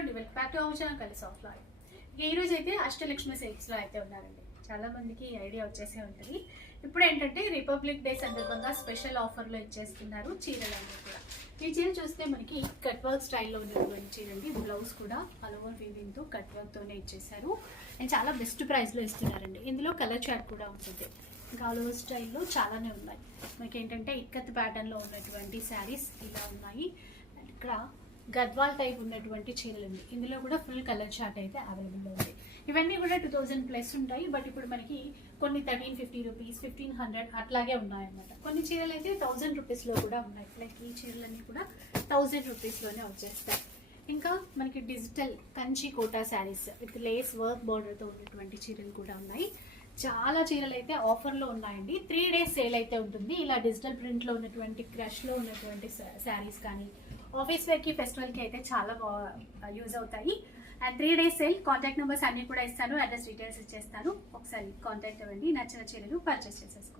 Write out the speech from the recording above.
అండి, welcome back to our channel colours of life. ఈ రోజు అయితే అష్టలక్ష్మి సిల్క్స్లో అయితే ఉన్నారండి. చాలా మందికి ఐడియా వచ్చేసే ఉంటుంది. ఇప్పుడు ఏంటంటే రిపబ్లిక్ డే సందర్భంగా స్పెషల్ ఆఫర్లో ఇచ్చేస్తున్నారు చీరలన్నీ కూడా. ఈ చీర చూస్తే మనకి కట్ వర్క్ స్టైల్లో ఉన్నటువంటి చీర అండి. బ్లౌజ్ కూడా ఆల్ ఓవర్ వీవింగ్తో కట్ వర్క్తోనే ఇచ్చేసారు అండ్ చాలా బెస్ట్ ప్రైస్లో ఇస్తున్నారండి. ఇందులో కలర్ చార్ట్ కూడా ఉంటుంది. ఇంకా ఆల్ ఓవర్ స్టైల్లో చాలానే ఉన్నాయి. మనకి ఏంటంటే ఇక్కత్ ప్యాటర్న్లో ఉన్నటువంటి శారీస్ ఇలా ఉన్నాయి. అండ్ ఇక్కడ గద్వాల్ టైప్ ఉన్నటువంటి చీరలు ఉంది. ఇందులో కూడా ఫుల్ కలర్ చార్ట్ అయితే అవైలబుల్లో ఉంది. ఇవన్నీ కూడా 2000 ప్లస్ ఉంటాయి. బట్ ఇప్పుడు మనకి కొన్ని 1350 రూపీస్, 1500 అట్లాగే ఉన్నాయన్నమాట. కొన్ని చీరలు అయితే 1000 రూపీస్లో కూడా ఉన్నాయి. లైక్ ఈ చీరలన్నీ కూడా 1000 రూపీస్లోనే వచ్చేస్తాయి. ఇంకా మనకి digital Kanchi Kota saris with lace work బార్డర్తో ఉన్నటువంటి చీరలు కూడా ఉన్నాయి. చాలా చీరలు అయితే ఆఫర్లో ఉన్నాయండి. 3 days సేల్ అయితే ఉంటుంది. ఇలా డిజిటల్ ప్రింట్లో ఉన్నటువంటి క్రష్లో ఉన్నటువంటి శారీస్ కానీ ఆఫీస్ వేర్కి, ఫెస్టివల్కి అయితే చాలా యూజ్ అవుతాయి. And 3 days sale. Contact numbers అన్నీ కూడా ఇస్తాను, అడ్రస్ డీటెయిల్స్ ఇచ్చేస్తాను. ఒకసారి కాంటాక్ట్ అవ్వండి. నచ్చిన చీరలు పర్చేస్ చేసేసుకోండి.